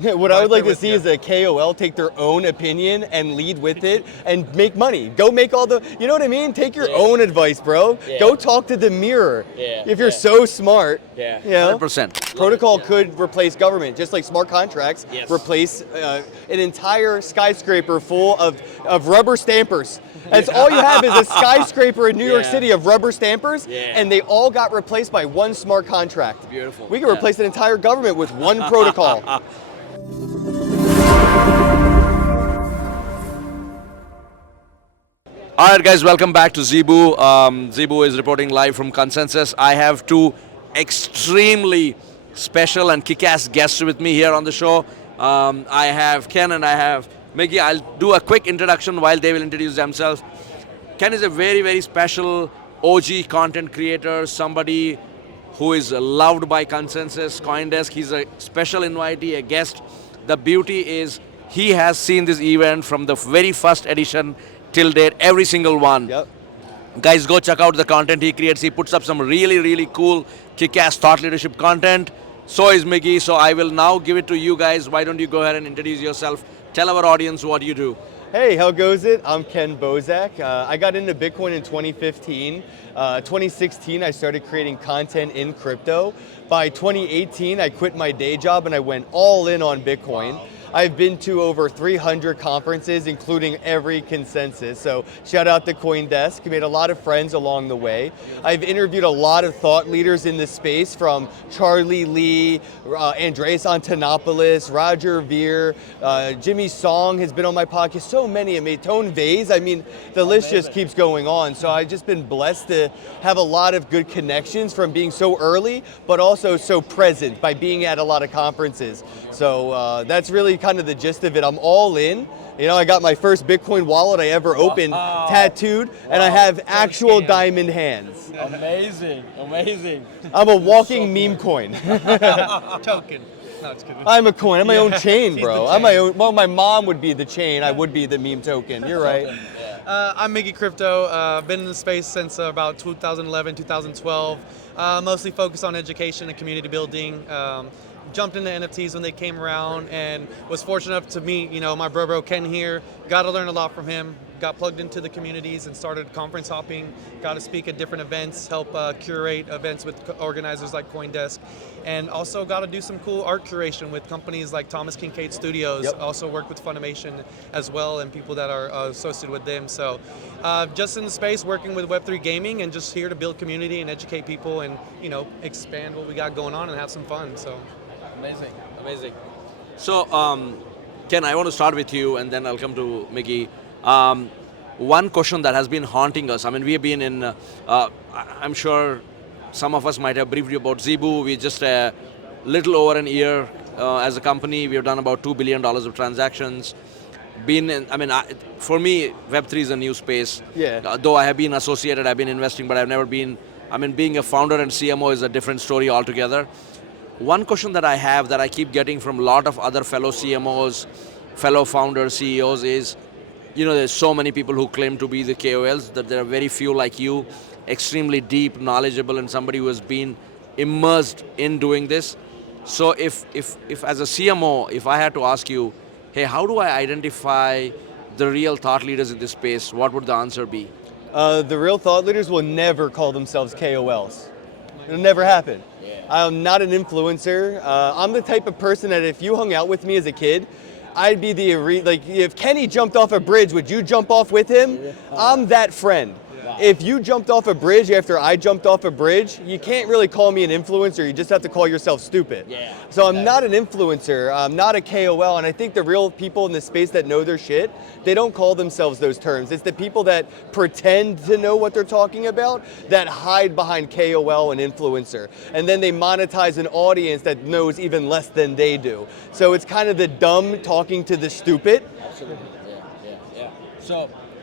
What I would like to see is a KOL take their own opinion and lead with it and make money. Go make all the, you know what I mean? Take your own advice, bro. Go talk to the mirror. If you're so smart, you know, 100%. protocol could replace government, just like smart contracts replace an entire skyscraper full of rubber stampers. That's all you have is a skyscraper in New York City of rubber stampers, and they all got replaced by one smart contract. Beautiful. We could replace an entire government with one protocol. All right, guys, welcome back to Zebu. Zebu is reporting live from Consensus. I have two extremely special and kick-ass guests with me here on the show. I have Kenn and I have Miggy. I'll do a quick introduction while they will introduce themselves. Kenn is a very, very special OG content creator, somebody who is loved by Consensus, CoinDesk. He's a special invitee, a guest. The beauty is he has seen this event from the very first edition till date, every single one. Guys, go check out the content he creates. He puts up some really, really cool kick-ass thought leadership content. So is Miggy. So I will now give it to you guys. Why don't you go ahead and introduce yourself? Tell our audience what you do. Hey, how goes it? I'm Kenn Bosak. I got into Bitcoin in 2015. 2016, I started creating content in crypto. By 2018, I quit my day job and I went all in on Bitcoin. I've been to over 300 conferences, including every Consensus. So shout out to CoinDesk. Made a lot of friends along the way. I've interviewed a lot of thought leaders in this space, from Charlie Lee, Andreas Antonopoulos, Roger Ver, Jimmy Song has been on my podcast. So many. I mean, Tone Vase. I mean, the list just keeps going on. So I've just been blessed to have a lot of good connections from being so early, but also so present by being at a lot of conferences. So that's really kind of the gist of it. I'm all in. You know, I got my first Bitcoin wallet I ever opened tattooed, and I have actual diamond hands. Amazing, amazing. I'm a walking meme coin. Token. No, it's kidding. I'm a coin. I'm my own chain, bro. I'm my own. Well, my mom would be the chain. I would be the meme token. You're right. I'm Miggy Crypto. Been in the space since about 2011, 2012. Mostly focused on education and community building. Jumped into NFTs when they came around, and was fortunate enough to meet, you know, my bro Kenn here. Got to learn a lot from him. Got plugged into the communities and started conference hopping. Got to speak at different events, help curate events with organizers like CoinDesk, and also got to do some cool art curation with companies like Thomas Kincaid Studios. Also worked with Funimation as well, and people that are associated with them. So just in the space, working with Web3 gaming, and just here to build community and educate people, and, you know, expand what we got going on and have some fun. So. Amazing, amazing. So, Kenn, I want to start with you, and then I'll come to Miggy. One question that has been haunting us. I mean, we have been in. I'm sure some of us might have briefed you about Zebu. We just a little over an year as a company. We have done about $2 billion of transactions. Been in, I mean, for me, Web3 is a new space. Though I have been associated, I've been investing, but I've never been. I mean, being a founder and CMO is a different story altogether. One question that I have that I keep getting from a lot of other fellow CMOs, fellow founders, CEOs is, you know, there's so many people who claim to be the KOLs, that there are very few like you, extremely deep, knowledgeable, and somebody who has been immersed in doing this. So if as a CMO, if I had to ask you, hey, how do I identify the real thought leaders in this space, what would the answer be? The real thought leaders will never call themselves KOLs. It'll never happen. I'm not an influencer. I'm the type of person that if you hung out with me as a kid, I'd be like, if Kenny jumped off a bridge, would you jump off with him? I'm that friend. If you jumped off a bridge after I jumped off a bridge, you can't really call me an influencer. You just have to call yourself stupid. So I'm not an influencer. I'm not a KOL. And I think the real people in this space that know their shit, they don't call themselves those terms. It's the people that pretend to know what they're talking about that hide behind KOL and influencer. And then they monetize an audience that knows even less than they do. So it's kind of the dumb talking to the stupid. Absolutely.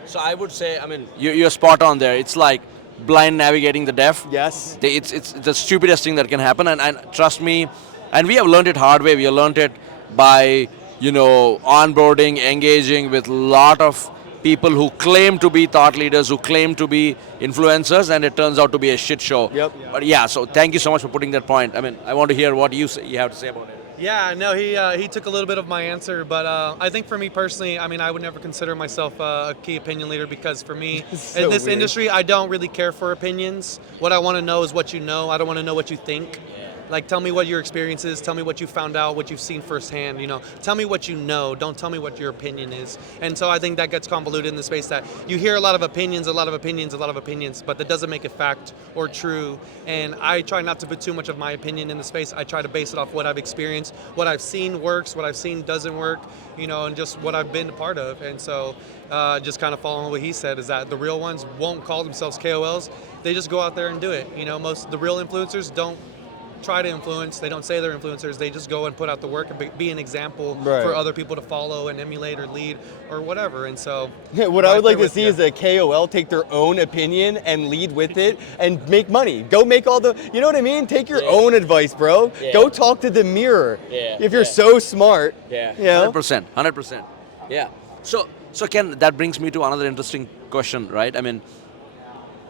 So I would say, I mean, you're spot on there. It's like blind navigating the deaf. Yes. It's the stupidest thing that can happen, and trust me, and we have learned it hard way. We have learned it by, you know, onboarding, engaging with a lot of people who claim to be thought leaders, who claim to be influencers, and it turns out to be a shit show. But yeah, so thank you so much for putting that point. I mean, I want to hear what you have to say about it. Yeah, no, he took a little bit of my answer, but I think for me personally, I mean, I would never consider myself a key opinion leader because for me, So in this weird. industry, I don't really care for opinions. What I want to know is what you know. I don't want to know what you think. Like, tell me what your experience is. Tell me what you found out, what you've seen firsthand. You know, tell me what you know. Don't tell me what your opinion is. And so I think that gets convoluted in the space that you hear a lot of opinions, but that doesn't make it fact or true. And I try not to put too much of my opinion in the space. I try to base it off what I've experienced, what I've seen works, what I've seen doesn't work, you know, and just what I've been a part of. And so just kind of following what he said is that the real ones won't call themselves KOLs. They just go out there and do it. You know, most the real influencers don't try to influence. They don't say they're influencers. They just go and put out the work and be an example Right. for other people to follow and emulate or lead or whatever. And so What I would like to see you. is a KOL take their own opinion and lead with it and make money. Go make all the, you know what I mean? Take your own advice, bro. Yeah. Go talk to the mirror. Yeah, If you're yeah. so smart. Yeah, You know? 100%, 100%. Yeah. So Ken, that brings me to another interesting question, right? I mean,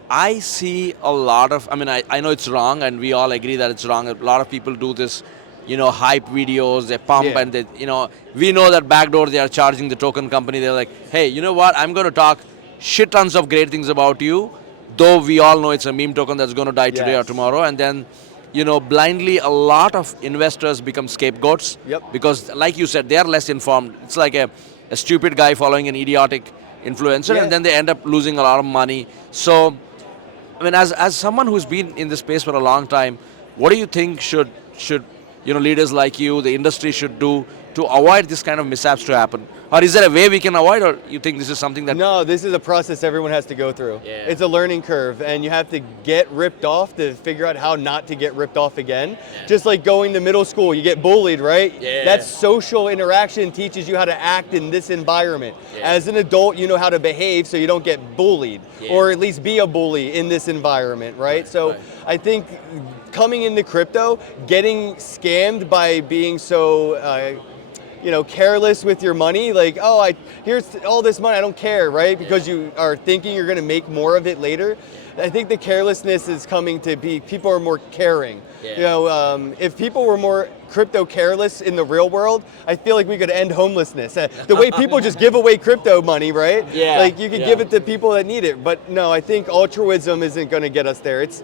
I see a lot of, I mean, I know it's wrong and we all agree that it's wrong. A lot of people do this, you know, hype videos, they pump Yeah. and they, you know, we know that backdoor they are charging the token company. They're like, hey, you know what? I'm going to talk shit tons of great things about you, though we all know it's a meme token that's going to die today or Yes. tomorrow. And then, you know, blindly a lot of investors become scapegoats. Yep. Because like you said, they are less informed. It's like a stupid guy following an idiotic influencer Yeah. and then they end up losing a lot of money. So, I mean, as someone who's been in this space for a long time, what do you think should you know, leaders like you, the industry should do to avoid this kind of mishaps to happen? Or is there a way we can avoid, or you think this is something that... No, this is a process everyone has to go through. Yeah. It's a learning curve, and you have to get ripped off to figure out how not to get ripped off again. Just like going to middle school, you get bullied, right? Yeah. That social interaction teaches you how to act in this environment. Yeah. As an adult, you know how to behave so you don't get bullied, Yeah. or at least be a bully in this environment, right? So right. I think coming into crypto, getting scammed by being so you know, careless with your money, like, oh, here's all this money, I don't care, right? Because you are thinking you're gonna make more of it later. I think the carelessness is coming to be, people are more caring. Yeah. You know, if people were more crypto careless in the real world, I feel like we could end homelessness. The way people just give away crypto money, right? Yeah. Like you could Yeah. give it to people that need it. But no, I think altruism isn't gonna get us there. It's,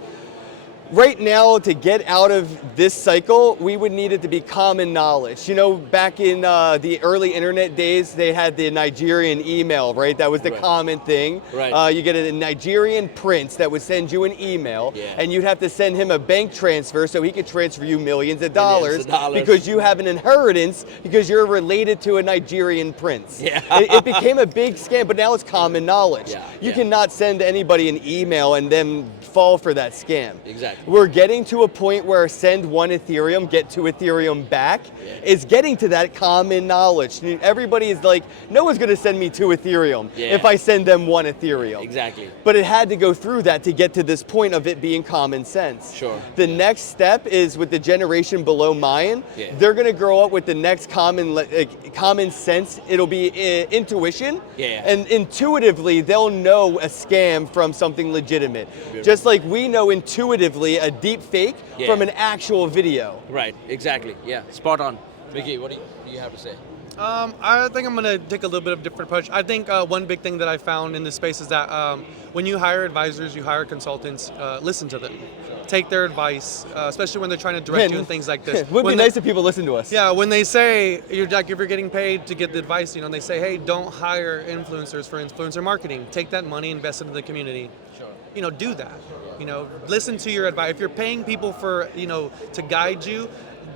right now, to get out of this cycle, we would need it to be common knowledge. You know, back in the early internet days, they had the Nigerian email, right? That was the Right. common thing. Right. You get a Nigerian prince that would send you an email, Yeah. and you'd have to send him a bank transfer so he could transfer you millions of dollars, dollars. because you have an inheritance because you're related to a Nigerian prince. Yeah. It became a big scam, but now it's common knowledge. Yeah, You yeah. cannot send anybody an email and then fall for that scam. Exactly. We're getting to a point where send one Ethereum, get two Ethereum back, is getting to that common knowledge. Everybody is like, no one's gonna send me two Ethereum Yeah. if I send them one Ethereum. Exactly. But it had to go through that to get to this point of it being common sense. Sure. The next step is with the generation below mine, Yeah. they're gonna grow up with the next common sense. It'll be intuition. Yeah. And intuitively, they'll know a scam from something legitimate. Beautiful. Just like we know intuitively a deep fake Yeah. from an actual video. Right, exactly. Yeah, spot on. Mickey, what do you have to say? I think I'm going to take a little bit of a different approach. I think one big thing that I found in this space is that when you hire advisors, you hire consultants, listen to them. Take their advice, especially when they're trying to direct you in things like this. It would be When nice if people listen to us. Yeah, when they say, you're like, if you're getting paid to get the advice, you know, they say, hey, don't hire influencers for influencer marketing. Take that money, invest it in the community. Sure. You know, do that. You know, listen to your advice. If you're paying people for, you know, to guide you,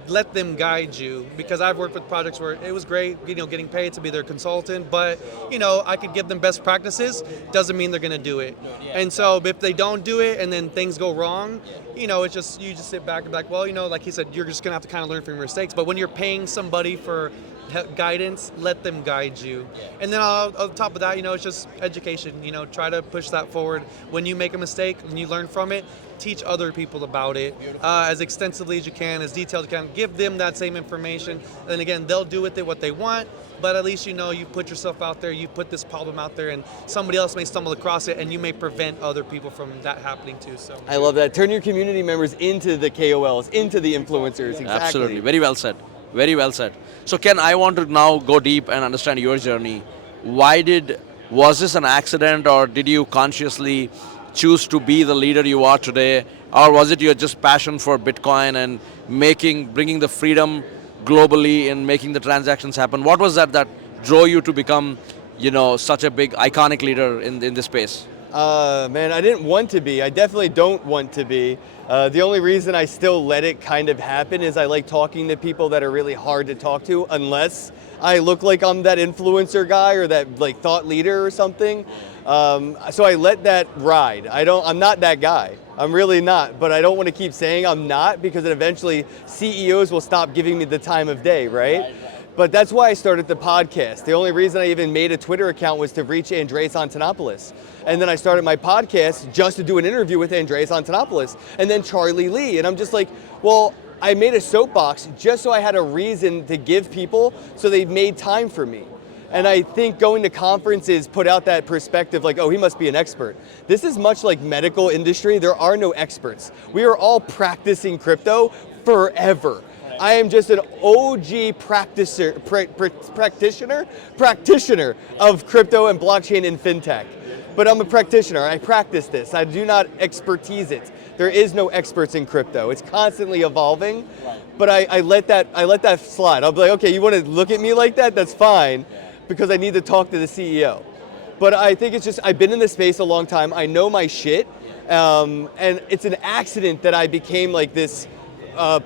let them guide you, because I've worked with projects where it was great, you know, getting paid to be their consultant, but, you know, I could give them best practices, doesn't mean they're going to do it. And so if they don't do it and then things go wrong, you know, it's just, you just sit back and be like, well, you know, like he said, you're just going to have to kind of learn from your mistakes. But when you're paying somebody for guidance, let them guide you. And then on top of that, you know, it's just education. You know, try to push that forward. When you make a mistake, when you learn from it, teach other people about it as extensively as you can, as detailed as you can. Give them that same information. And again, they'll do with it what they want, but at least you know you put yourself out there, you put this problem out there, and somebody else may stumble across it, and you may prevent other people from that happening too. So I love that. Turn your community members into the KOLs, into the influencers. Exactly. Absolutely, very well said. Very well said. So Ken, I want to now go deep and understand your journey. Was this an accident, or did you consciously choose to be the leader you are today, or was it your just passion for Bitcoin and bringing the freedom globally and making the transactions happen? What was that drove you to become, such a big iconic leader in this space? Man, I didn't want to be. I definitely don't want to be. The only reason I still let it kind of happen is I like talking to people that are really hard to talk to, unless I look like I'm that influencer guy or that like thought leader or something. So I let that ride. I'm not that guy. I'm really not, but I don't want to keep saying I'm not, because then eventually CEOs will stop giving me the time of day, right? But that's why I started the podcast. The only reason I even made a Twitter account was to reach Andreas Antonopoulos. And then I started my podcast just to do an interview with Andreas Antonopoulos and then Charlie Lee. And I'm just like, well, I made a soapbox just so I had a reason to give people, so they made time for me. And I think going to conferences put out that perspective like, oh, he must be an expert. This is much like medical industry. There are no experts. We are all practicing crypto forever. I am just an OG practitioner of crypto and blockchain and fintech. But I'm a practitioner. I practice this. I do not expertise it. There is no experts in crypto. It's constantly evolving. But I let that slide. I'll be like, okay, you want to look at me like that? That's fine, because I need to talk to the CEO. But I think it's just, I've been in this space a long time. I know my shit. And it's an accident that I became like this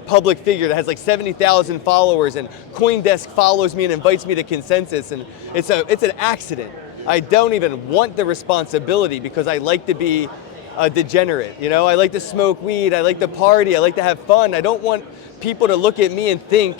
public figure that has like 70,000 followers, and CoinDesk follows me and invites me to consensus, and it's an accident. I don't even want the responsibility, because I like to be a degenerate, I like to smoke weed, I like to party, I like to have fun. I don't want people to look at me and think,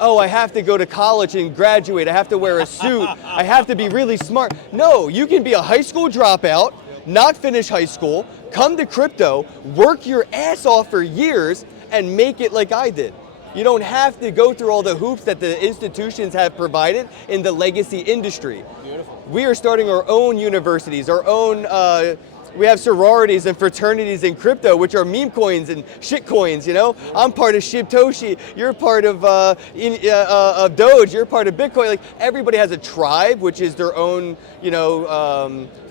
oh, I have to go to college and graduate, I have to wear a suit, I have to be really smart. No, you can be a high school dropout, not finish high school, come to crypto, work your ass off for years, and make it like I did. You don't have to go through all the hoops that the institutions have provided in the legacy industry. Beautiful. We are starting our own universities, our own, we have sororities and fraternities in crypto, which are meme coins and shit coins, I'm part of Shibtoshi, you're part of Doge, you're part of Bitcoin. Like, everybody has a tribe, which is their own,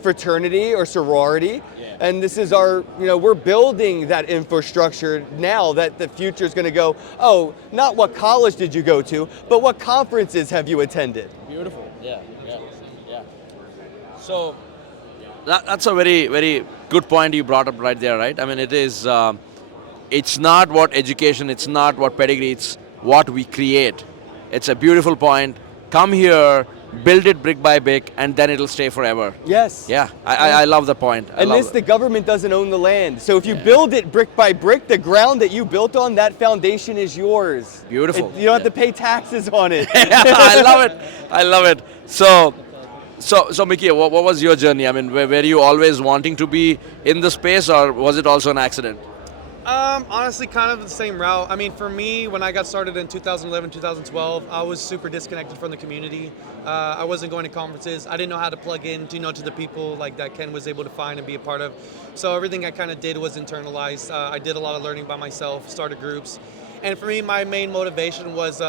fraternity or sorority. And this is our, we're building that infrastructure now that the future is going to go, oh, not what college did you go to, but what conferences have you attended? Beautiful. Yeah. So that's a very, very good point you brought up right there, right? I mean, it's not what education, it's not what pedigree, it's what we create. It's a beautiful point. Come here, build it brick by brick, and then it'll stay forever. Yes. Yeah, I love the point. The government doesn't own the land. So if you build it brick by brick, the ground that you built on, that foundation is yours. Beautiful. You don't have to pay taxes on it. I love it. So Miggy, what was your journey? I mean, were you always wanting to be in the space, or was it also an accident? Honestly, kind of the same route. I mean, for me, when I got started in 2011, 2012, I was super disconnected from the community. I wasn't going to conferences. I didn't know how to plug in, to the people like that Ken was able to find and be a part of. So everything I kind of did was internalized. I did a lot of learning by myself, started groups. And for me, my main motivation was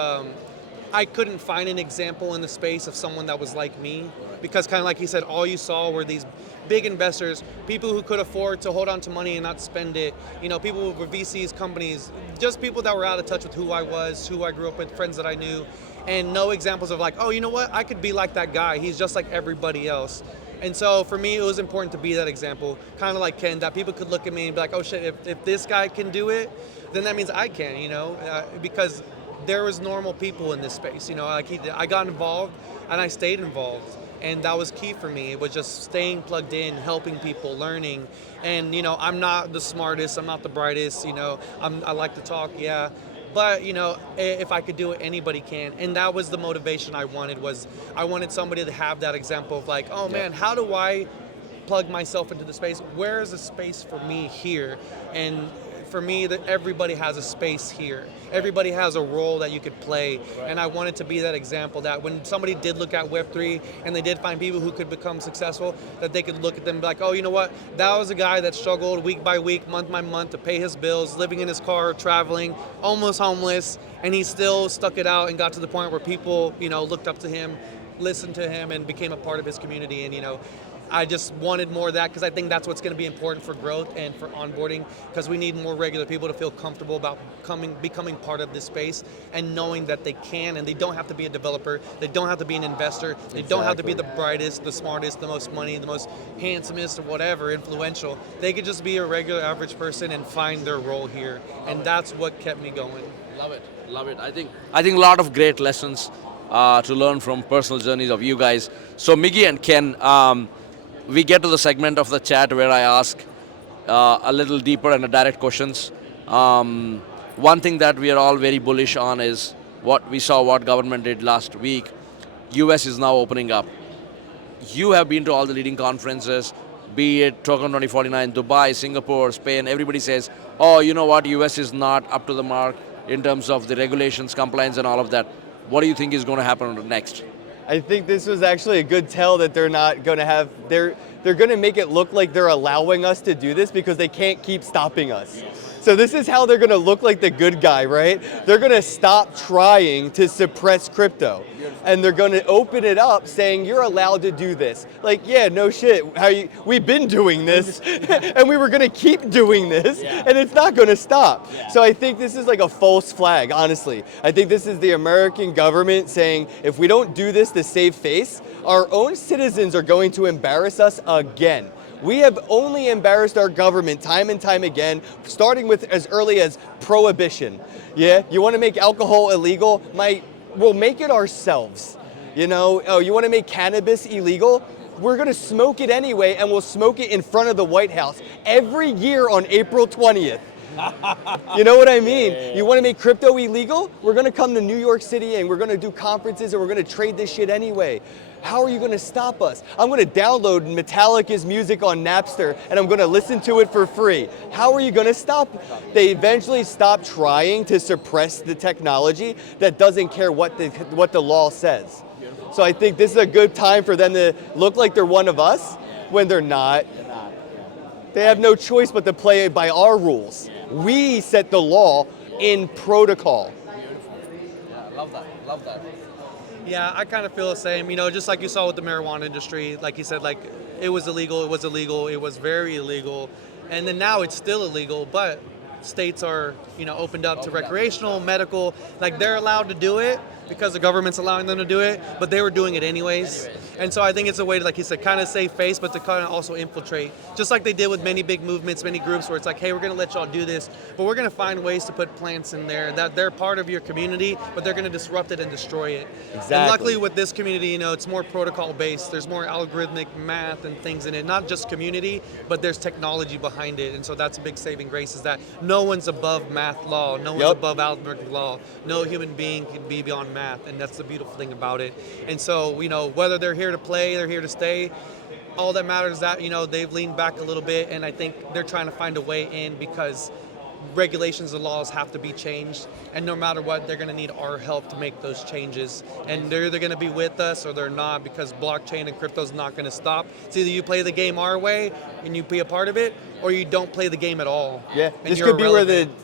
I couldn't find an example in the space of someone that was like me, because kind of like he said, all you saw were these big investors, people who could afford to hold on to money and not spend it, people with VCs, companies, just people that were out of touch with who I was, who I grew up with, friends that I knew, and no examples of like, oh, you know what, I could be like that guy, he's just like everybody else. And so for me, it was important to be that example, kind of like Ken, that people could look at me and be like, oh shit, if this guy can do it, then that means I can, because there was normal people in this space, I got involved and I stayed involved. And that was key for me. It was just staying plugged in, helping people, learning. And, I'm not the smartest, I'm not the brightest, I like to talk, yeah. But, if I could do it, anybody can. And that was the motivation I wanted somebody to have that example of like, oh man, how do I plug myself into the space? Where is the space for me here? And for me, that everybody has a space here. Everybody has a role that you could play. And I wanted to be that example that when somebody did look at Web3 and they did find people who could become successful, that they could look at them and be like, oh, you know what? That was a guy that struggled week by week, month by month to pay his bills, living in his car, traveling, almost homeless, and he still stuck it out and got to the point where people, looked up to him, listened to him, and became a part of his community. And, I just wanted more of that because I think that's what's going to be important for growth and for onboarding, because we need more regular people to feel comfortable about becoming part of this space and knowing that they can, and they don't have to be a developer, they don't have to be an investor, they don't have to be the brightest, the smartest, the most money, the most handsomest, or whatever, influential. They could just be a regular average person and find their role here, and that's what kept me going. Love it. I think a lot of great lessons to learn from personal journeys of you guys. So Miggy and Kenn, we get to the segment of the chat where I ask a little deeper and direct questions. One thing that we are all very bullish on is what government did last week. US is now opening up. You have been to all the leading conferences, be it Token 2049, Dubai, Singapore, Spain. Everybody says, oh, you know what, US is not up to the mark in terms of the regulations, compliance, and all of that. What do you think is going to happen next? I think this was actually a good tell that they're not going to have, they're going to make it look like they're allowing us to do this because they can't keep stopping us. So this is how they're going to look like the good guy, right? They're going to stop trying to suppress crypto. And they're going to open it up saying, you're allowed to do this. Like, yeah, no shit. We've been doing this and we were going to keep doing this and it's not going to stop. So I think this is like a false flag, honestly. I think this is the American government saying, if we don't do this to save face, our own citizens are going to embarrass us again. We have only embarrassed our government time and time again, starting with as early as prohibition. Yeah, you want to make alcohol illegal? We'll make it ourselves. Oh, you want to make cannabis illegal? We're going to smoke it anyway, and we'll smoke it in front of the White House every year on April 20th. You know what I mean? You want to make crypto illegal? We're going to come to New York City and we're going to do conferences and we're going to trade this shit anyway. How are you going to stop us? I'm going to download Metallica's music on Napster and I'm going to listen to it for free. How are you going to stop? They eventually stop trying to suppress the technology that doesn't care what the law says. So I think this is a good time for them to look like they're one of us when they're not. They have no choice but to play by our rules. We set the law in protocol. Yeah, love that. Yeah, I kind of feel the same. Just like you saw with the marijuana industry, like you said, it was illegal, it was very illegal. And then now it's still illegal, but states are, opened up to recreational, medical, they're allowed to do it because the government's allowing them to do it, but they were doing it anyways. And so I think it's a way to, like you said, kind of save face, but to kind of also infiltrate, just like they did with many big movements, many groups where it's like, hey, we're going to let y'all do this, but we're going to find ways to put plants in there that they're part of your community, but they're going to disrupt it and destroy it. Exactly. And luckily with this community, it's more protocol based. There's more algorithmic math and things in it, not just community, but there's technology behind it. And so that's a big saving grace, is that no one's above math law, no one's above algorithmic law, no human being can be beyond math. And that's the beautiful thing about it. And so, whether they're here to play, they're here to stay, all that matters is that, they've leaned back a little bit, and I think they're trying to find a way in because regulations and laws have to be changed, and no matter what, they're going to need our help to make those changes. And they're either going to be with us or they're not, because blockchain and crypto's not going to stop. It's either you play the game our way and you be a part of it, or you don't play the game at all. Yeah, this could be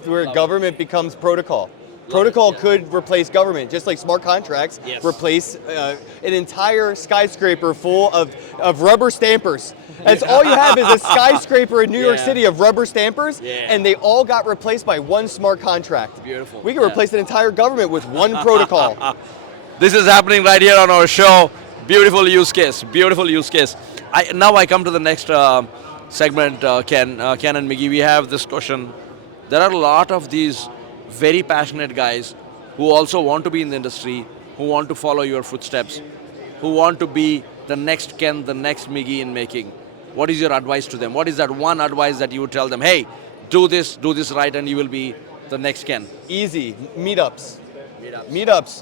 where government becomes protocol. Protocol could replace government, just like smart contracts replace an entire skyscraper full of rubber stampers. That's all you have is a skyscraper in New York City of rubber stampers, and they all got replaced by one smart contract. Beautiful. We can replace an entire government with one protocol. This is happening right here on our show. Beautiful use case. Now I come to the next segment, Kenn and Miggy. We have this question. There are a lot of these very passionate guys who also want to be in the industry, who want to follow your footsteps, who want to be the next Kenn, the next Miggy in making. What is your advice to them? What is that one advice that you would tell them? Hey, do this right, and you will be the next Kenn. Easy. Meetups.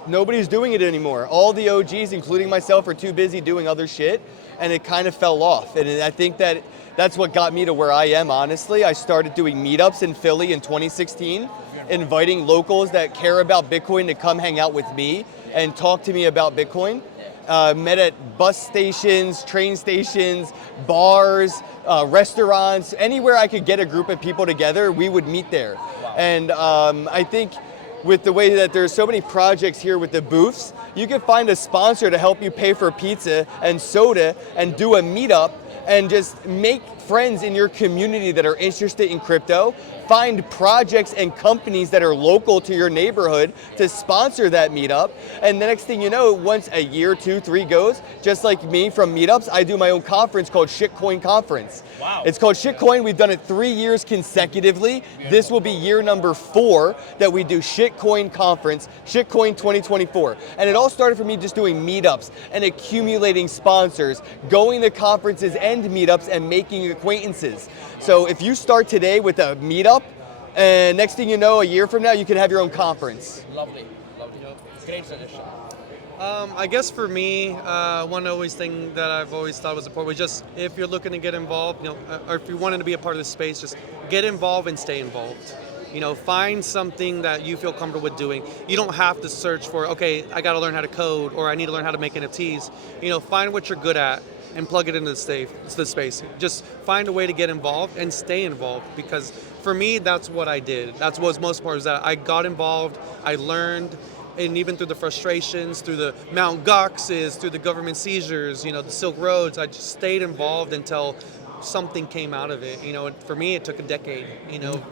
Nobody's doing it anymore. All the OGs, including myself, are too busy doing other shit, and it kind of fell off. And I think that that's what got me to where I am, honestly. I started doing meetups in Philly in 2016, inviting locals that care about Bitcoin to come hang out with me and talk to me about Bitcoin. Met at bus stations, train stations, bars, restaurants, anywhere I could get a group of people together, we would meet there. And I think with the way that there's so many projects here with the booths, you can find a sponsor to help you pay for pizza and soda and do a meetup and just make friends in your community that are interested in crypto. Find projects and companies that are local to your neighborhood to sponsor that meetup. And the next thing you know, once a year, 2, 3 goes, just like me from meetups, I do my own conference called Shitcoin Conference. Wow. It's called Shitcoin. We've done it 3 years consecutively. This will be year number 4 that we do Shitcoin Conference, Shitcoin 2024. And it all started for me just doing meetups and accumulating sponsors, going to conferences and meetups and making acquaintances. So if you start today with a meetup, and next thing you know, a year from now, you can have your own conference. Lovely, lovely. Great suggestion. I guess for me, one always thing that I've always thought was important was just if you're looking to get involved, or if you wanted to be a part of the space, just get involved and stay involved. Find something that you feel comfortable with doing. You don't have to search for, okay, I got to learn how to code, or I need to learn how to make NFTs. Find what you're good at and plug it into the space. Just find a way to get involved and stay involved, because for me, that's what I did. That's what was most important, is that I got involved, I learned, and even through the frustrations, through the Mount Goxes, through the government seizures, the Silk Roads, I just stayed involved until something came out of it. For me, it took a decade,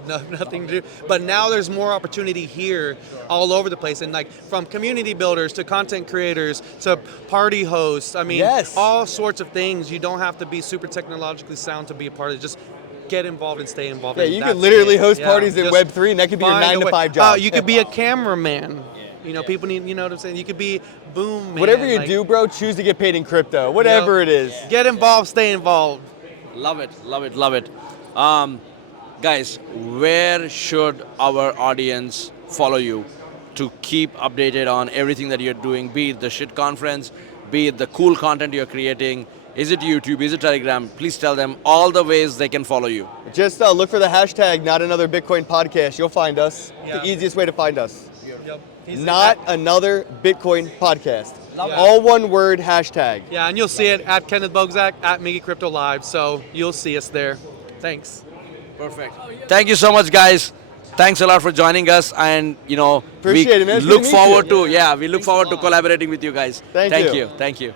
nothing to do. But now there's more opportunity here all over the place. And like from community builders to content creators to party hosts, Yes. all sorts of things. You don't have to be super technologically sound to be a part of it. Just get involved and stay involved. Yeah, and you that's could literally it. host Yeah, parties in just Web3, and that could be your find 9 a to way. 5 job. You could be a cameraman. People need, you know what I'm saying? You could be boom man. Whatever you do, bro, choose to get paid in crypto. Whatever it is. Get involved, stay involved. Love it, love it, love it. Guys, where should our audience follow you to keep updated on everything that you're doing, be it the shit conference, be it the cool content you're creating? Is it YouTube? Is it Telegram? Please tell them all the ways they can follow you. Just look for the hashtag Not Another Bitcoin Podcast. You'll find us. Yeah. The easiest way to find us. Yep. Not Another Bitcoin Podcast. Love it. All one word, hashtag. Yeah, and you'll see it at Kenn and Bosak, at Miggy Crypto Live, so you'll see us there. Thanks. Perfect. Thank you so much, guys. Thanks a lot for joining us, and Appreciate it, man. It's look good to meet forward you. to we look forward to collaborating with you guys. Thank you. Thank you.